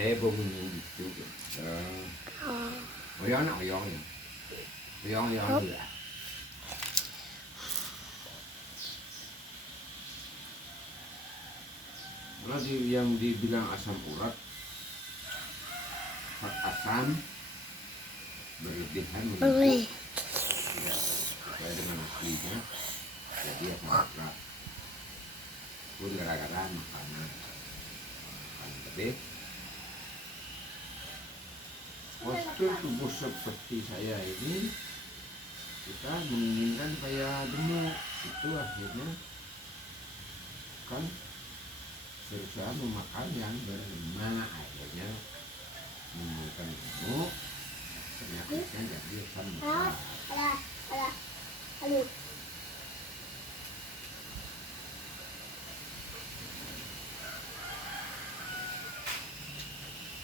대부분 이쪽에. Oyong. Oyong ya. Kalau yang dibilang asam urat, asam berlebihan tidak sesuai dengan aslinya, jadi asam urat. Pun gara-gara makanan gede. Postur tubuh seperti saya ini, kita menginginkan supaya gemuk, itu akhirnya kan berusaha memakan yang berlemak, akhirnya menimbulkan gemuk, penyakitnya jadi asam urat.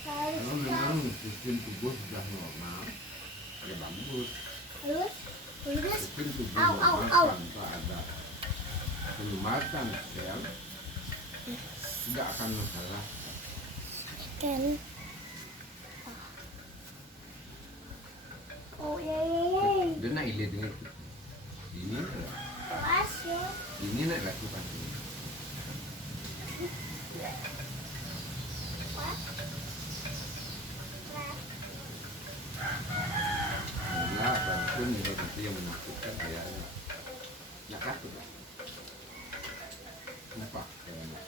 Kalau memang sistem tubuh sudah normal, ya bagus. Sistem tubuh normal tanpa ada penyumbatan sel, tidak akan masalah. Dia nak ilir dengan ini nak lakukan ini. Apapun itu yang menakutkan saya nggak takut lah. Nampak kayaknya.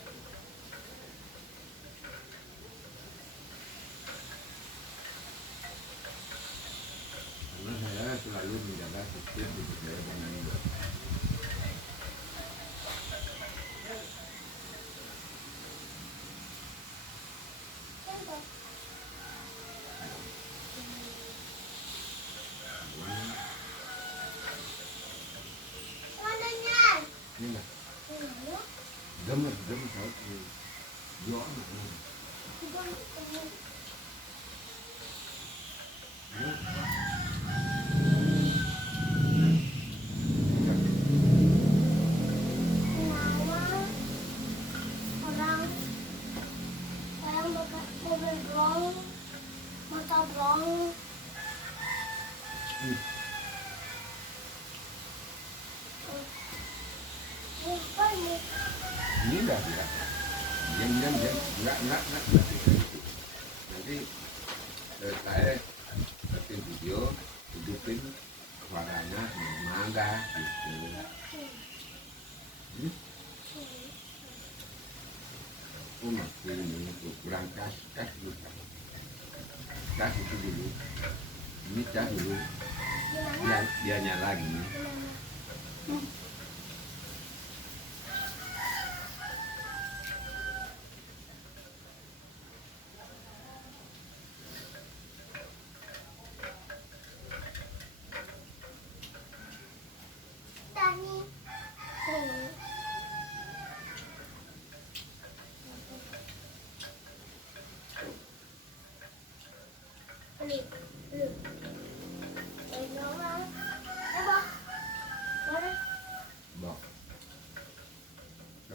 Karena saya selalu menjaga sistem tubuh saya dengan ini. Demi saya jual ini enggak diam enggak nanti saya bikin video hidupin suaranya mangga gitu. Aku masih kurang kas dulu. Kas itu dulu, ini cas dulu, dia nyala gini.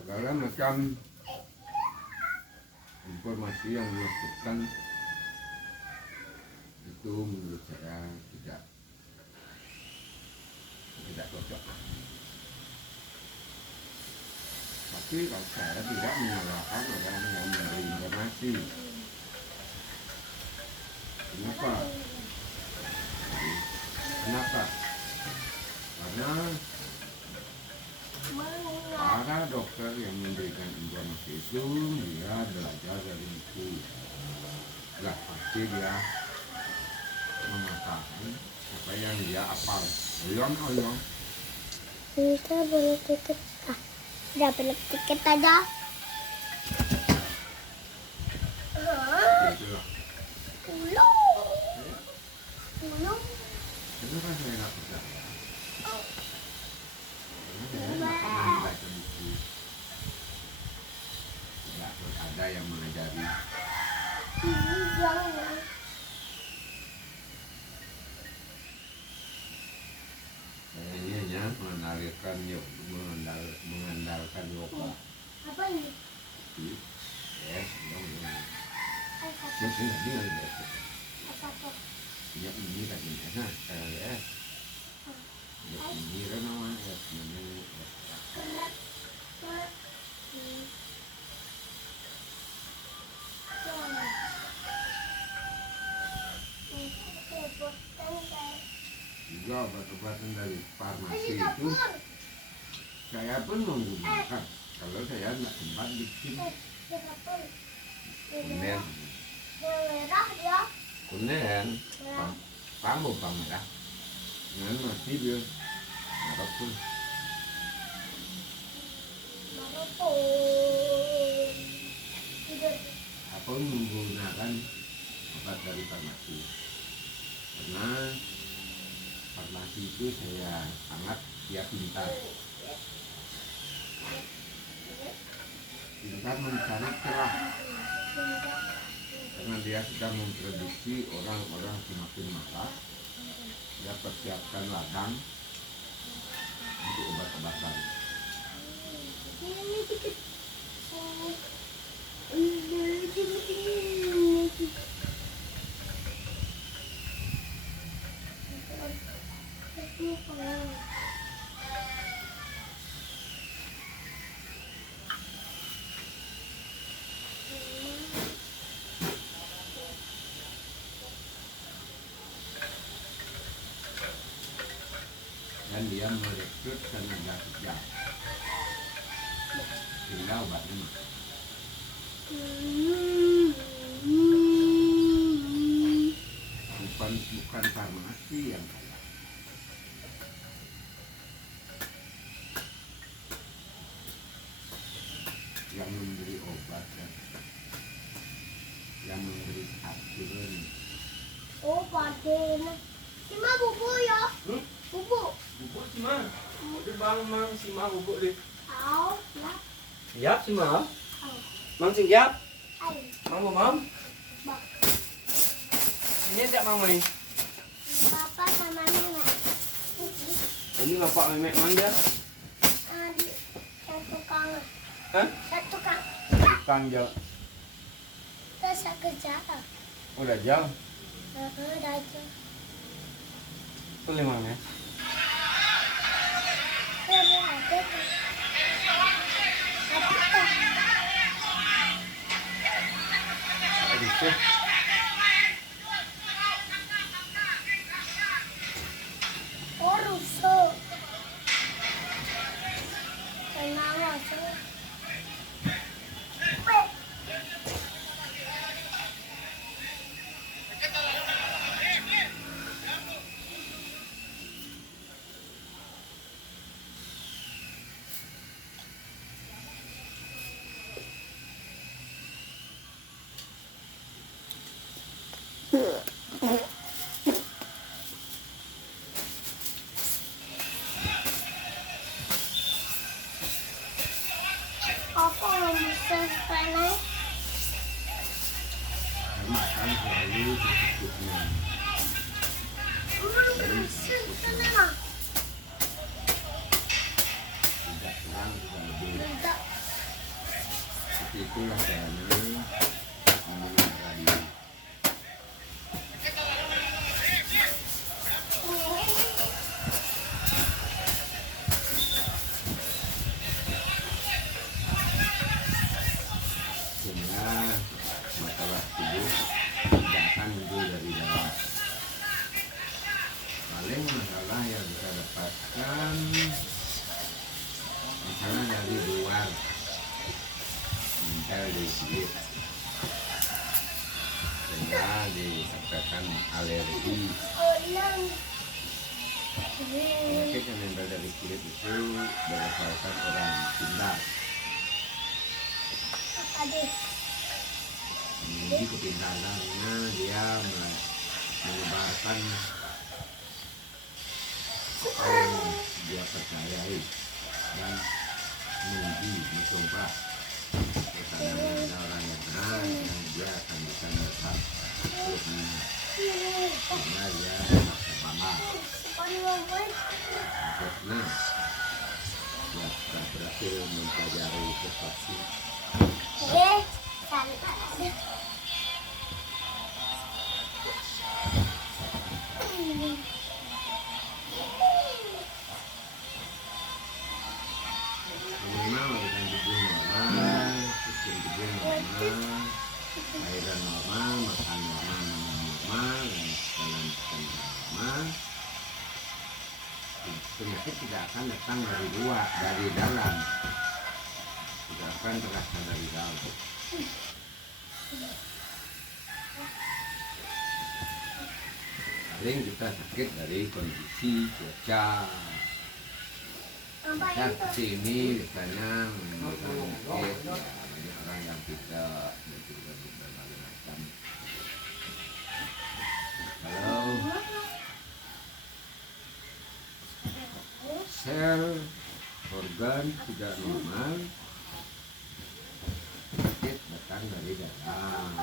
Segala macam informasi yang menyebutkan itu menurut saya tidak cocok. Tapi kalau saya tidak menyalahkan orang yang memberi informasi. Kenapa? Karena para dokter yang memberikan informasi itu dia belajar dari buku. Lah pasti dia mengatakan apa yang dia hafal. Oyong. Kita belum tiket. Udah belum tiket aja. Kenapa saya nggak percaya? Tidak ada yang mengajari. Kayaknya mengandalkan yoga. Apa ini? Yes, Ini ada Satu. ya ini tadi nah ya ini kan namanya es namanya es Kerak. juga obat-obatan dari farmasi itu saya pun menggunakan kalau saya nggak sempat bikin kunen Merah dia. kunen kamu pamerah dengan masih dia merah pun apa menggunakan obat dari farmasi karena farmasi itu saya sangat dia pintar mencari celah karena dia sudah memproduksi orang-orang semakin masak dia persiapkan ladang untuk obat-obatan dan dia merekrut tenaga kerja sehingga obatnya masuk bukan farmasi yang kaya yang memberi obat dan yang memberi hasil. Oh, paden. Cuma bubuk ya. Bubuk. Bubuk si Ma. Udah bangun Mang si Ma bubuk deh. Au, ya. Siap si Ma. Au. Mang siap. Ai. Mang mau Mam. Bak. Ini tak Mang mai. Papa sama nenek. Ini bapak memek Mang ya. Adi. Satu kang. Hah? Satu kang. Kang jauh. Terus kerja. Udah jauh. Dah tu. Boleh Mang ya. Rusuh. Oh, rusuh. Tenang aja. Apa yang bisa panas? Makan selalu secukupnya. Bisa panas. Tidak kurang tidak lebih. Tidak. Seperti itulah caranya memelihara diri. Sehingga masalah tubuh tidak akan muncul dari dalam. Paling masalah yang kita dapatkan misalnya dari luar mental di kulit sehingga disebabkan alergi. Penyakit yang menempel dari kulit itu berdasarkan orang pintar. Adik. Menguji kepintarannya dia menyebarkan apa yang dia percayai dan menguji mencoba karena ada orang yang benar yang dia akan bisa melihat ilmunya karena dia merasa bangga akhirnya dia sudah berhasil mempelajari sesuatu. Minimal dengan tubuh normal, sistem tubuh normal, cairan normal, makan normal, minum normal, dan segala macam normal. Penyakit tidak akan datang dari luar, dari dalam, tidak akan terasa dari dalam. Paling kita sakit dari kondisi cuaca. Kita kesini misalnya menimbulkan penyakit, ya, banyak orang yang tidak dan juga berbagai macam. Kalau sel organ tidak normal, penyakit datang dari dalam.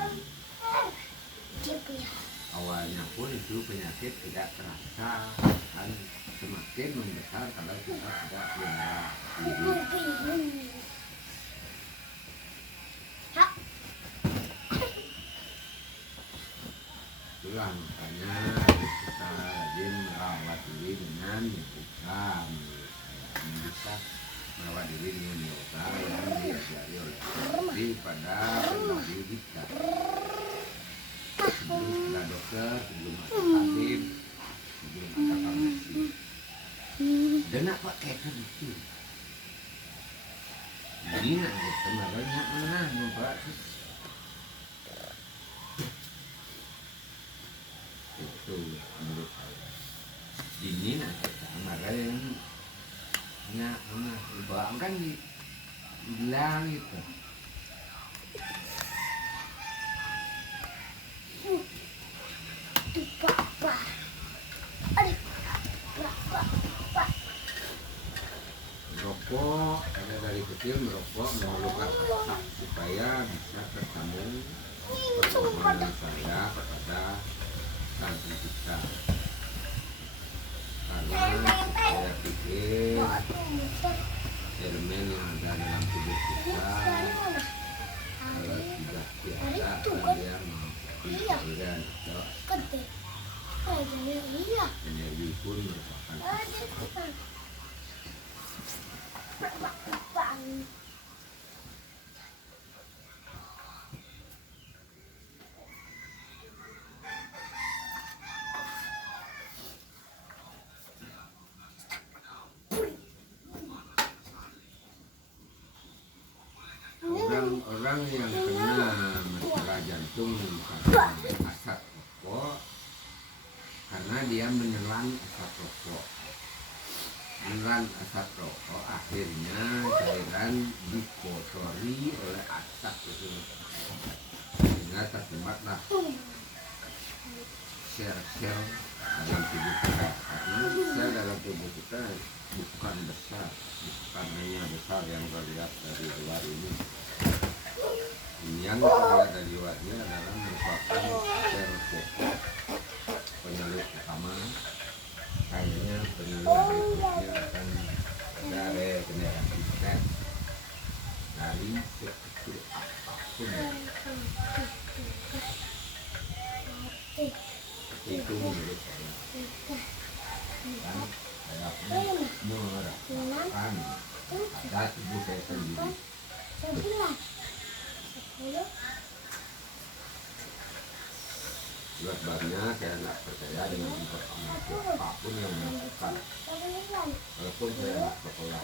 Awalnya pun itu penyakit tidak terasa, dan semakin membesar kalau kita tidak pelihara diri. Itulah makanya kita rajin merawat diri dengan yoga. Bisa merawat diri dengan yoga yang diajari oleh Sakti pada pribadi kita. Sebelum ada dokter, sebelum ada tabib, sebelum ada farmasi. Dan nak pakai kan itu. Ini nak kita banyak mana membuat itu menurut saya. Ini nak kita marah yang nak mana membuat kan bilang itu. Merokok, karena dari kecil merokok memerlukan asap supaya bisa tersambung permohonan saya kepada Sang Pencipta. Karena saya pikir elemen yang ada dalam tubuh kita kalau sudah tiada dan dia mau cairan atau energi pun merupakan orang yang kena masalah jantung karena asap rokok, karena dia menelan asap rokok. Menelan asap rokok akhirnya cairan dikotori oleh asap itu, sehingga terjebaklah sel-sel dalam tubuh kita. Karena sel dalam tubuh kita bukan besar, bukan hanya besar yang terlihat dari luar ini. Yang terlihat dari luarnya adalah merupakan sel pokok penyulut utama. Kayaknya penyulut berikutnya akan dari generasi sel dari sekecil apapun. Itu menurut saya. Dan saya pun merasakan pada tubuh saya sendiri. Sebabnya saya tidak percaya dengan informasi apapun yang melakukan. Walaupun saya tidak sekolah.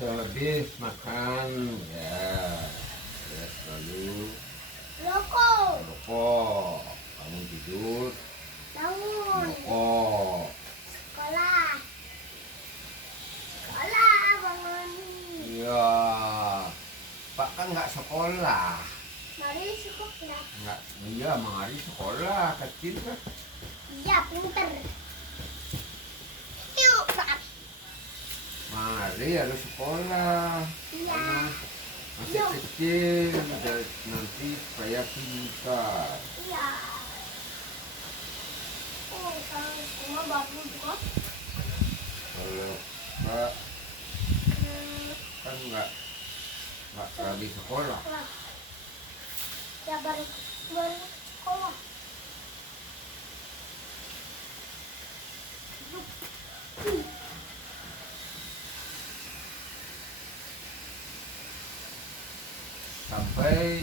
Sehabis makan ya, ya selalu Rokok. rokok, bangun tidur, Bangun. rokok. Sekolah. Sekolah bangun. Iya, Pak kan nggak sekolah, Mari sekolah. nggak. Iya, Mari sekolah kecil kan. Iya, pinter. Yuk, Pak. Mari harus sekolah. Iya. Karena masih kecil, nanti supaya pintar. Iya. Oh, kalau semua baru juga. Kalau Pak kan nggak lagi sekolah. Sekolah. Ya baru sekolah. Sampai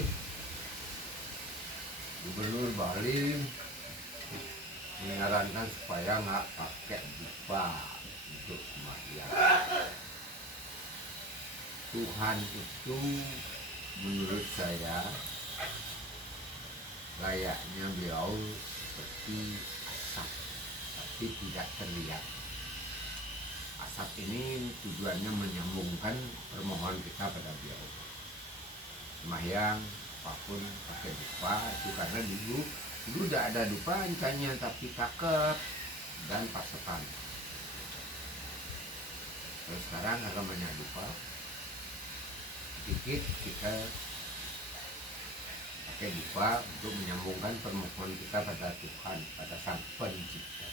Gubernur Bali menyarankan supaya nggak pakai dupa untuk sembahyang. Tuhan itu menurut saya layaknya beliau seperti asap, tapi tidak terlihat. Asap ini tujuannya menyambungkan permohonan kita pada beliau. Sembahyang apapun pakai dupa itu karena dulu tidak ada dupa encanya, tapi cakep dan pasetan. Kalau sekarang agamanya dupa, sedikit kita pakai dupa untuk menyambungkan permohonan kita pada Tuhan, pada Sang Pencipta.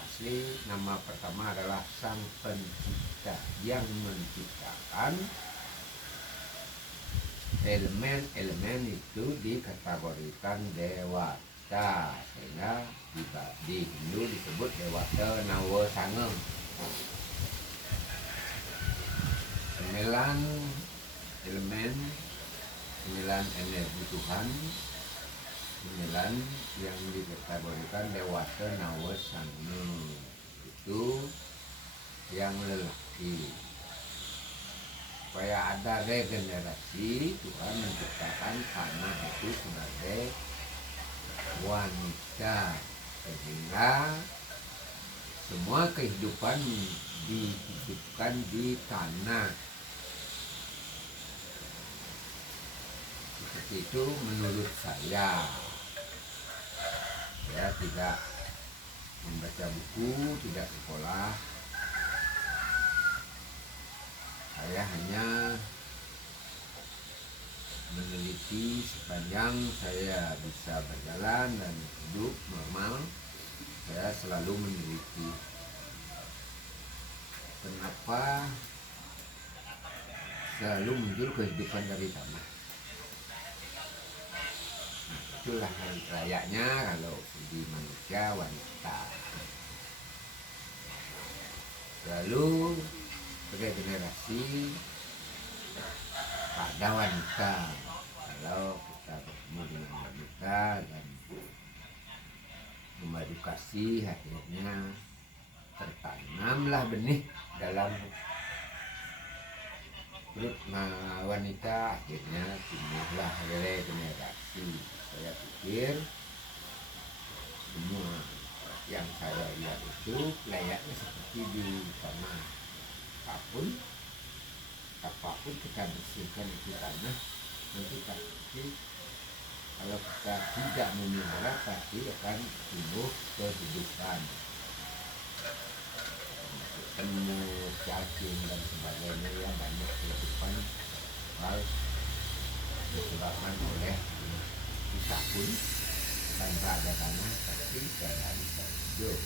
Asli nama pertama adalah Sang Pencipta yang menciptakan elemen-elemen itu dikategorikan dewata, sehingga di Hindu disebut dewata nawa sangem. 9 elemen, 9 energi Tuhan, 9 yang dikategorikan dewata nawa sangem itu yang lelaki. Supaya ada regenerasi, Tuhan menciptakan tanah itu sebagai wanita, sehingga semua kehidupan dititipkan di tanah. Seperti itu menurut saya. Saya tidak membaca buku, tidak sekolah. Saya hanya meneliti sepanjang saya bisa berjalan dan hidup normal. Saya selalu meneliti kenapa selalu muncul kehidupan dari tanah. Nah, itulah layaknya kalau di manusia wanita selalu regenerasi pada wanita. Kalau kita bertemu dengan wanita dan memadu kasih, akhirnya tertanamlah benih dalam perut wanita, akhirnya tumbuhlah regenerasi. Saya pikir semua yang saya lihat itu layaknya seperti di tanah. Apapun kita bersihkan itu tanah, nanti pasti kalau kita tidak memelihara pasti akan tumbuh kehidupan, temu, cacing dan sebagainya, ya banyak kehidupan hal disebabkan oleh kita pun. Tanpa ada tanah pasti tidak bisa hidup.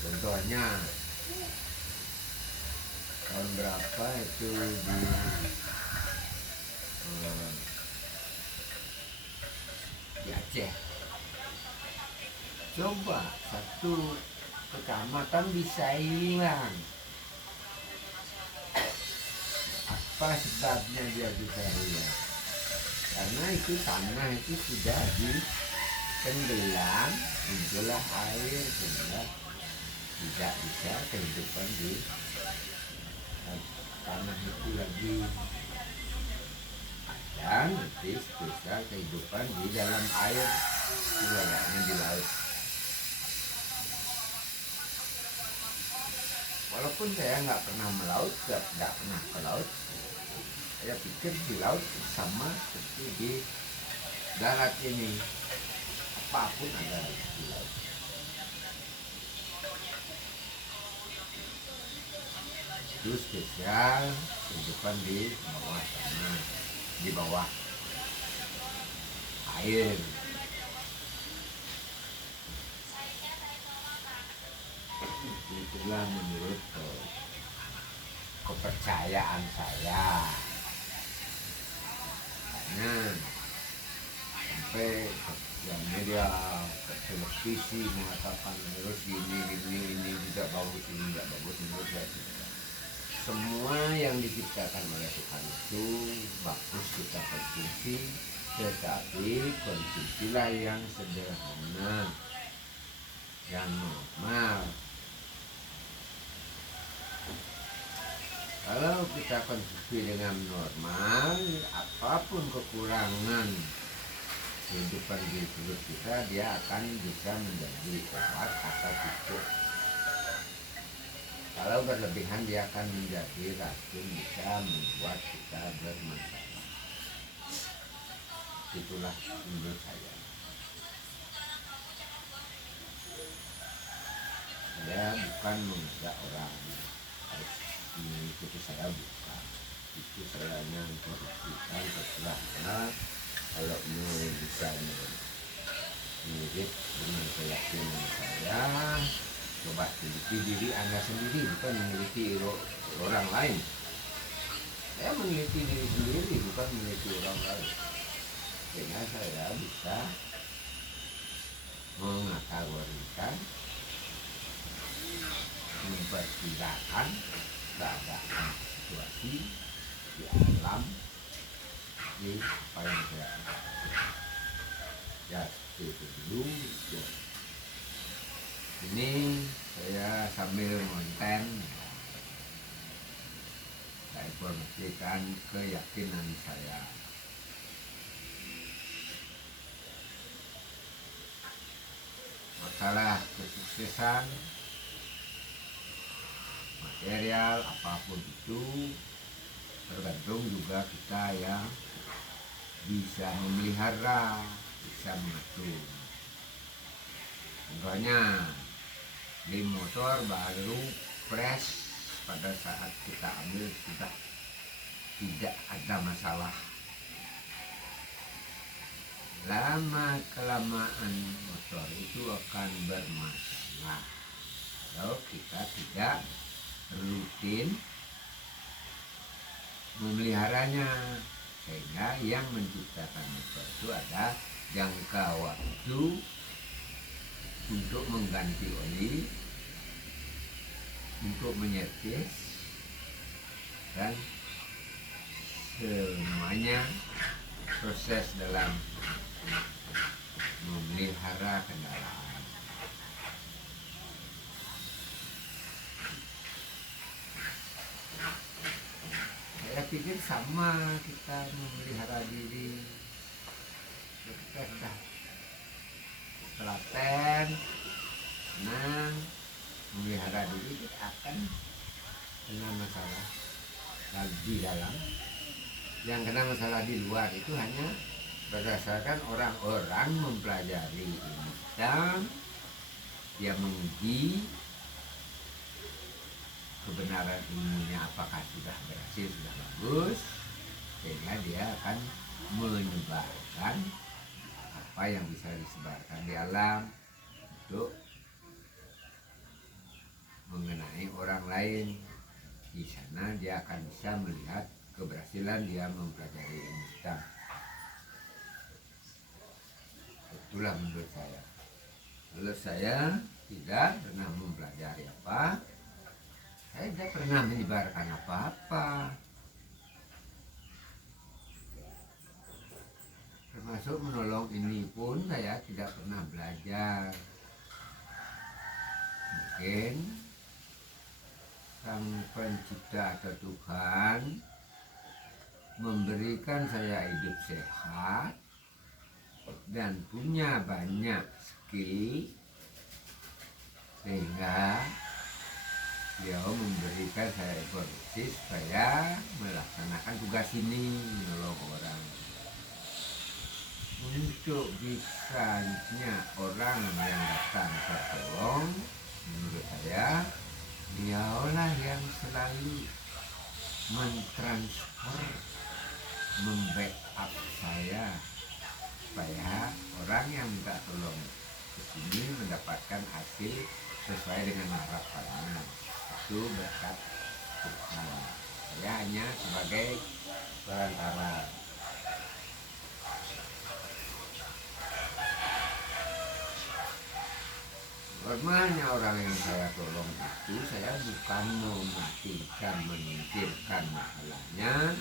Contohnya tahun berapa itu di Aceh, coba satu kecamatan bisa hilang. Apa sebabnya dia bisa hilang? karena itu tanah itu sudah ditenggelam, muncullah air sehingga tidak bisa kehidupan di tanah itu lagi. Dan nanti bisa kehidupan di dalam air, yakni di laut. Walaupun saya nggak pernah melaut, nggak pernah ke laut, saya pikir di laut sama seperti di darat ini, apapun ada di laut. Itu spesial kehidupan di bawah tanah, di bawah air. Itulah menurut kepercayaan saya. Karena sampai yang media televisi mengatakan harus ini tidak bagus, ini tidak bagus, menurut saya tidak. Semua yang diciptakan oleh Tuhan itu bagus kita konsumsi, tetapi konsumsilah yang sederhana, yang normal. Kalau kita konsumsi dengan normal, apapun kekurangan kehidupan di tubuh kita, dia akan bisa menjadi obat atau pupuk. Kalau berlebihan, dia akan menjadi racun, bisa membuat kita bermasalah. Itulah menurut saya. Saya bukan mengajak orang harus mengikuti saya, bukan. Itu saya hanya memperhatikan terserah. Kalau bisa mirip dengan keyakinan saya, coba teliti diri Anda sendiri, bukan meneliti orang lain. Saya meneliti diri sendiri, bukan meneliti orang lain. Sehingga saya bisa mengetahuikan, memperkirakan keadaan situasi di alam, di apa yang saya alami. Ya, itu dulu. Ya. Ini saya sambil konten, saya informasikan keyakinan saya. Masalah kesuksesan material apapun itu tergantung juga kita yang bisa memelihara, bisa mengatur. Contohnya di motor baru fresh, pada saat kita ambil sudah tidak ada masalah. Lama kelamaan motor itu akan bermasalah kalau kita tidak rutin memeliharanya, sehingga yang menciptakan motor itu ada jangka waktu untuk mengganti oli, untuk menyervis, dan semuanya proses dalam memelihara kendaraan. Saya pikir sama kita memelihara diri. Kita sudah telaten, senang memelihara diri, kita akan kena masalah di dalam. Yang kena masalah di luar itu hanya berdasarkan orang-orang mempelajari ini dan dia menguji kebenaran ilmunya, apakah sudah berhasil, sudah bagus, sehingga dia akan menyebarkan apa yang bisa disebarkan di alam untuk mengenai orang lain. Di sana dia akan bisa melihat keberhasilan dia mempelajari ilmu hitam. Itulah menurut saya. Kalau saya tidak pernah mempelajari apa, saya tidak pernah menyebarkan apa-apa. termasuk menolong ini pun saya tidak pernah belajar. Mungkin Sang Pencipta atau Tuhan memberikan saya hidup sehat dan punya banyak skill, sehingga beliau memberikan saya evolusi supaya melaksanakan tugas ini, menolong orang. Untuk bisanya orang yang datang tertolong, menurut saya dialah yang selalu mentransfer, membackup saya supaya orang yang minta tolong ke sini mendapatkan hasil sesuai dengan harapannya. Itu berkat Tuhan. Saya hanya sebagai perantara. Normalnya orang yang saya tolong itu, saya bukan mematikan, menyingkirkan masalahnya,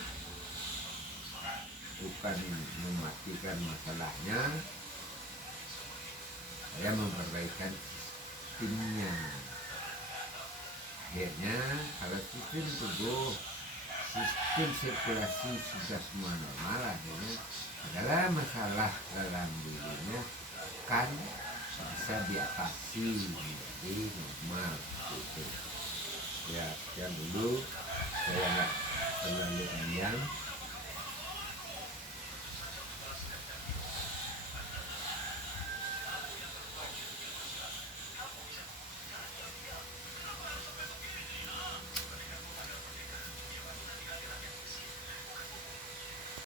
bukan mematikan masalahnya, saya memperbaikan sistemnya. Akhirnya kalau sistem tubuh, sistem sirkulasi sudah semua normal, akhirnya adalah masalah dalam dirinya kan bisa diatasi menjadi normal gitu. Ya, sekian dulu, saya nggak terlalu panjang.